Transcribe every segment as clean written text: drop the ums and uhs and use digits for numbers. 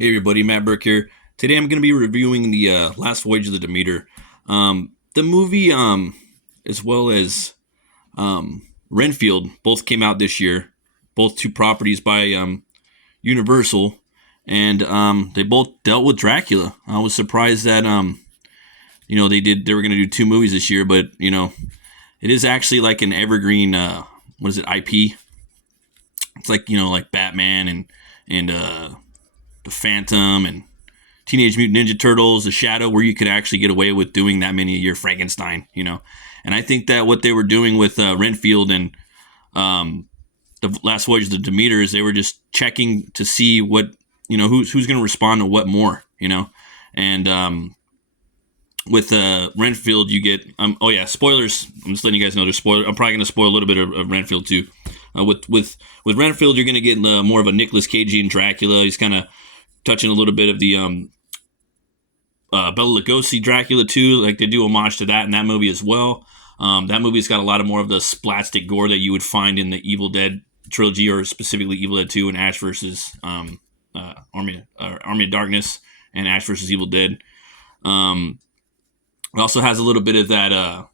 Hey everybody, Matt Burke here. Today I'm going to be reviewing the Last Voyage of the Demeter. The movie, as well as Renfield, both came out this year. Both two properties by Universal, and they both dealt with Dracula. I was surprised that they were going to do two movies this year, but it is actually like an evergreen. What is it? IP. It's like like Batman and the Phantom and Teenage Mutant Ninja Turtles, The Shadow, where you could actually get away with doing that many a year. Frankenstein. And I think that what they were doing with Renfield and the Last Voyage of the Demeter is they were just checking to see what who's going to respond to what more. And with Renfield, you get spoilers. I'm just letting you guys know there's spoilers. I'm probably going to spoil a little bit of Renfield too. With Renfield, you're going to get more of a Nicolas Cageian Dracula. He's kind of touching a little bit of the Bela Lugosi Dracula too. Like they do homage to that in that movie as well. That movie's got a lot of more of the splastic gore that you would find in the Evil Dead trilogy, or specifically Evil Dead 2 and Ash versus Army of Darkness and Ash versus Evil Dead. It also has a little bit of that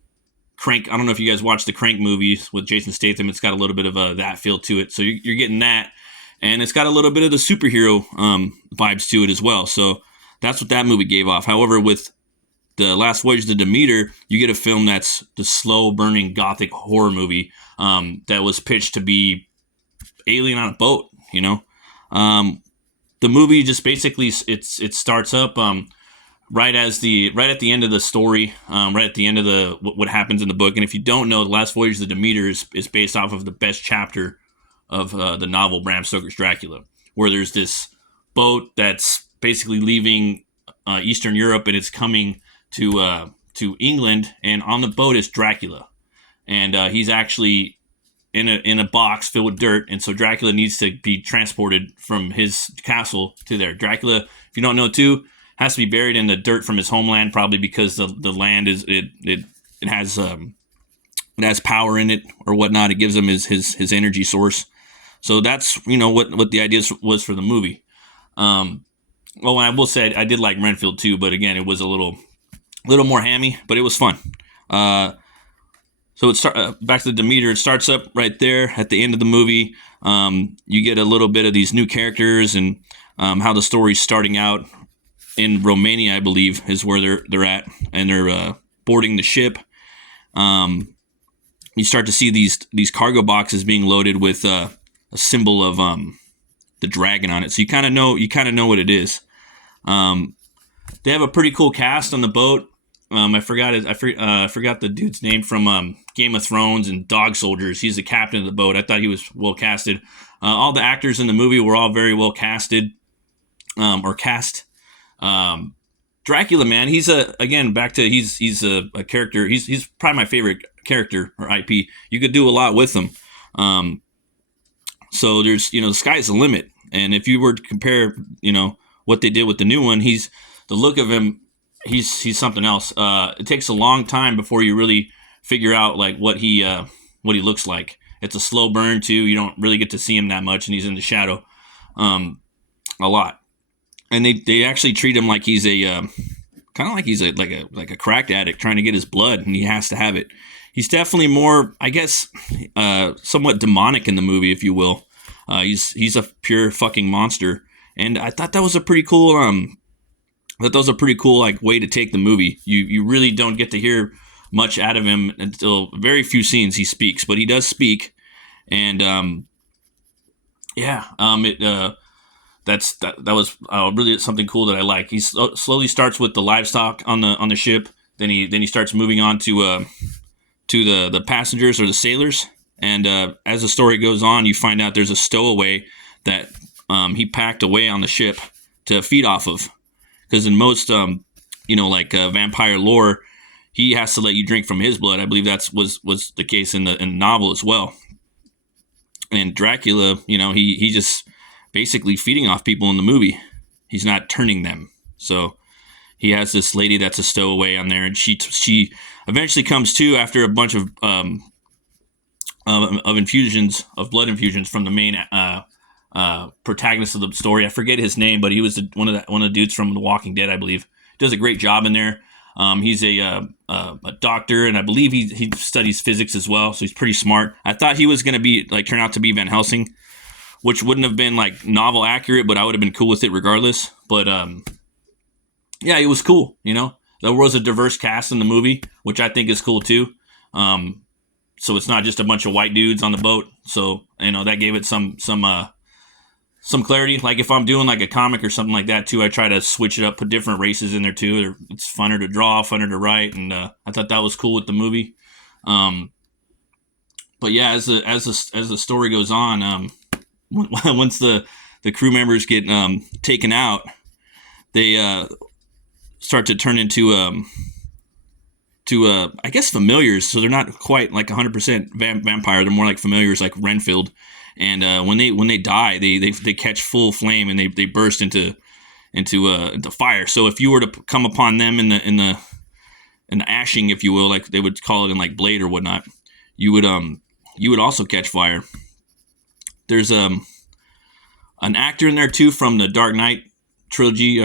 Crank. I don't know if you guys watched the Crank movies with Jason Statham. It's got a little bit of that feel to it. So you're getting that. And it's got a little bit of the superhero vibes to it as well. So that's what that movie gave off. However, with the Last Voyage of the Demeter, you get a film that's the slow-burning gothic horror movie that was pitched to be alien on a boat. The movie just basically it starts up right at the end of the story, right at the end of what happens in the book. And if you don't know, the Last Voyage of the Demeter is based off of the best chapter of the novel Bram Stoker's Dracula, where there's this boat that's basically leaving Eastern Europe and it's coming to England, and on the boat is Dracula, and he's actually in a box filled with dirt, and so Dracula needs to be transported from his castle to there. Dracula, if you don't know too, has to be buried in the dirt from his homeland, probably because the land it has power in it or whatnot. It gives him his energy source. So that's what the idea was for the movie. Well, I will say I did like Renfield too, but again, it was a little more hammy, but it was fun. So back to the Demeter. It starts up right there at the end of the movie. You get a little bit of these new characters and how the story's starting out in Romania, I believe, is where they're at, and they're boarding the ship. You start to see these cargo boxes being loaded with a symbol of the dragon on it, so you kind of know what it is. They have a pretty cool cast on the boat. I forgot the dude's name from Game of Thrones and Dog Soldiers. He's the captain of the boat. I thought he was well casted. All the actors in the movie were all very well casted or cast. Dracula, man, he's a character. He's probably my favorite character or IP. You could do a lot with him. So there's the sky's the limit. And if you were to compare what they did with the new one, the look of him, he's something else. It takes a long time before you really figure out like what he looks like. It's a slow burn too. You don't really get to see him that much, and he's in the shadow a lot. And they actually treat him like he's a kind of like he's like a crack addict trying to get his blood, and he has to have it. He's definitely more, I guess, somewhat demonic in the movie, if you will. He's a pure fucking monster, and I thought that was a pretty cool like way to take the movie. You really don't get to hear much out of him until very few scenes he speaks, but he does speak, and that was really something cool that I like. He slowly starts with the livestock on the ship, then he starts moving on to the passengers or the sailors, and as the story goes on, you find out there's a stowaway that he packed away on the ship to feed off of, because in most vampire lore, he has to let you drink from his blood. I believe that was the case in the novel as well. And Dracula, he just basically feeding off people in the movie. He's not turning them. So he has this lady that's a stowaway on there, and she eventually comes to after a bunch of blood infusions from the main protagonist of the story. I forget his name, but he was one of the dudes from The Walking Dead, I believe. Does a great job in there. He's a doctor, and I believe he studies physics as well, so he's pretty smart. I thought he was going to be like turn out to be Van Helsing, which wouldn't have been like novel accurate, but I would have been cool with it regardless. But yeah, it was cool. You know, there was a diverse cast in the movie, which I think is cool too. So it's not just a bunch of white dudes on the boat. So you know that gave it some clarity. Like if I'm doing like a comic or something like that too, I try to switch it up, put different races in there too. It's funner to draw, funner to write, and I thought that was cool with the movie. But yeah, as the story goes on, once the crew members get taken out, they start to turn into I guess familiars. So they're not quite like 100% vampire. They're more like familiars, like Renfield. And when they die, they catch full flame and they burst into fire. So if you were to come upon them in the ashing, if you will, like they would call it in like Blade or whatnot, you would also catch fire. There's an actor in there too from the Dark Knight trilogy.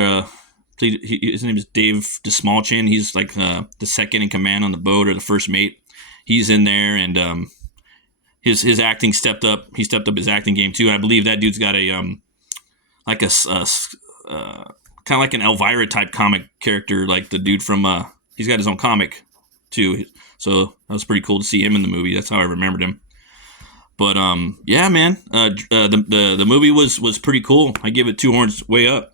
His name is Dave DeSmalchin. He's like the second in command on the boat, or the first mate. He's in there, and his acting stepped up. He stepped up his acting game too. I believe that dude's got a kind of like an Elvira type comic character, like the dude from he's got his own comic too. So that was pretty cool to see him in the movie. That's how I remembered him. But yeah, man, the movie was pretty cool. I give it 2 horns way up.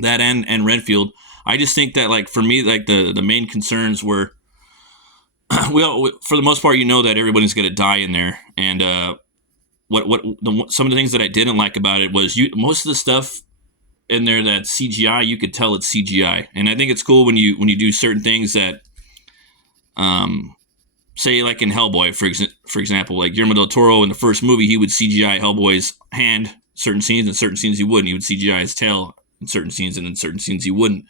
That and Renfield. I just think that like for me, like the main concerns were, for the most part, you know that everybody's gonna die in there, and some of the things that I didn't like about it was most of the stuff in there that's CGI, you could tell it's CGI, and I think it's cool when you do certain things that, say like in Hellboy, for example, like Guillermo del Toro in the first movie, he would CGI Hellboy's hand certain scenes, and certain scenes he wouldn't. He would CGI his tail in certain scenes, and in certain scenes he wouldn't.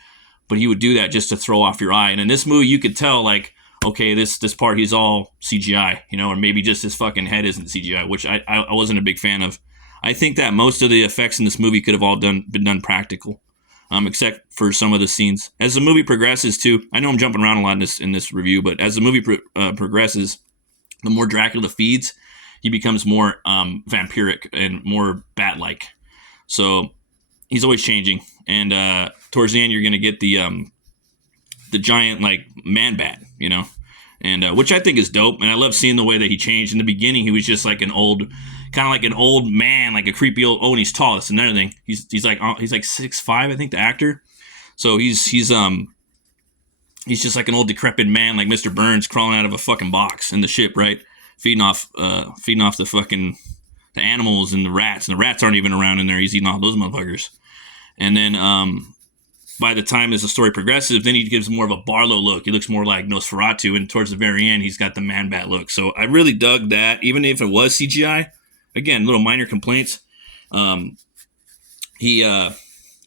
But he would do that just to throw off your eye. And in this movie, you could tell like, okay, this part he's all CGI, you know, or maybe just his fucking head isn't CGI, which I wasn't a big fan of. I think that most of the effects in this movie could have all been done practical, except for some of the scenes. As the movie progresses, too, I know I'm jumping around a lot in this review, but as the movie progresses, the more Dracula feeds, he becomes more vampiric and more bat-like. So he's always changing, and towards the end, you're gonna get the giant like man bat, you know, and which I think is dope. And I love seeing the way that he changed. In the beginning, he was just like kind of like an old man, like a creepy old. Oh, and he's tall. That's another thing. He's like 6'5", I think, the actor. So he's just like an old decrepit man, like Mr. Burns crawling out of a fucking box in the ship, right? Feeding off the fucking the animals and the rats. And the rats aren't even around in there. He's eating all those motherfuckers. And then by the time as the story progresses, then he gives more of a Barlow look. He looks more like Nosferatu, and towards the very end, he's got the man bat look. So I really dug that, even if it was CGI. Again, little minor complaints. He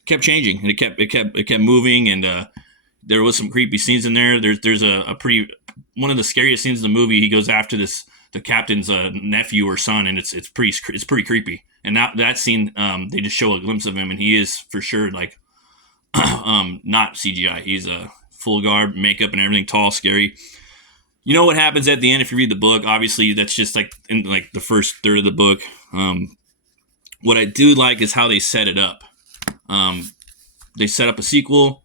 kept changing, and it kept moving, and there was some creepy scenes in there. There's a pretty one of the scariest scenes in the movie. He goes after the captain's nephew or son, and it's pretty creepy. And that scene, they just show a glimpse of him, and he is for sure like not CGI. He's a full garb, makeup, and everything, tall, scary. You know what happens at the end if you read the book? Obviously, that's just like in like the first third of the book. What I do like is how they set it up. They set up a sequel.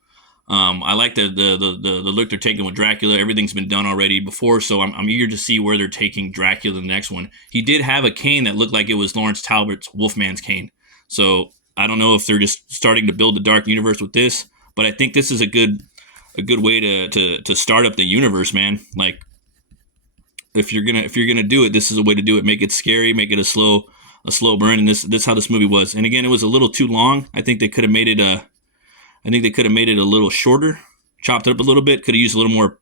I like the look they're taking with Dracula. Everything's been done already before, so I'm eager to see where they're taking Dracula the next one. He did have a cane that looked like it was Lawrence Talbot's Wolfman's cane. So I don't know if they're just starting to build the Dark Universe with this, but I think this is a good way to start up the universe, man. Like if you're gonna do it, this is a way to do it. Make it scary, make it a slow burn, and this is how this movie was. And again, it was a little too long. I think they could have made it a little shorter, chopped it up a little bit. Could have used a little more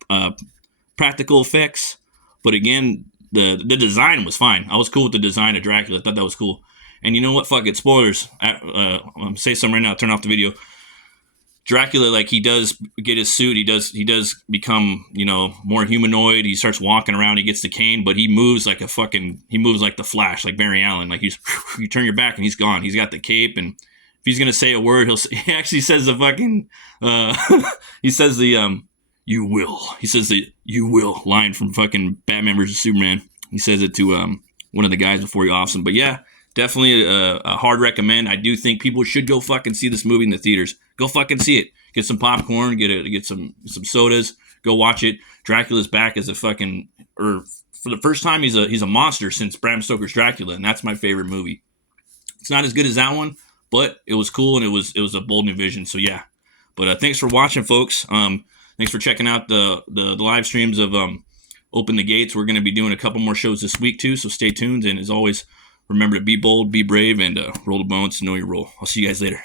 practical effects. But again, the design was fine. I was cool with the design of Dracula. I thought that was cool. And you know what? Fuck it. Spoilers. I'm say something right now. Turn off the video. Dracula, like, he does get his suit. He does become, more humanoid. He starts walking around. He gets the cane, but he moves like he moves like the Flash, like Barry Allen. Like, you turn your back and he's gone. He's got the cape, and if he's gonna say a word, he actually says the fucking, he says the you will. He says the "you will" line from fucking Batman vs Superman. He says it to one of the guys before he offs him. But yeah, definitely a hard recommend. I do think people should go fucking see this movie in the theaters. Go fucking see it. Get some popcorn. Get some sodas. Go watch it. Dracula's back as a fucking, or for the first time, he's a monster since Bram Stoker's Dracula, and that's my favorite movie. It's not as good as that one, but it was cool, and it was a bold new vision. So yeah. But thanks for watching, folks. Thanks for checking out the live streams of Open the Gates. We're going to be doing a couple more shows this week too, so stay tuned. And as always, remember to be bold, be brave, and roll the bones to know your role. I'll see you guys later.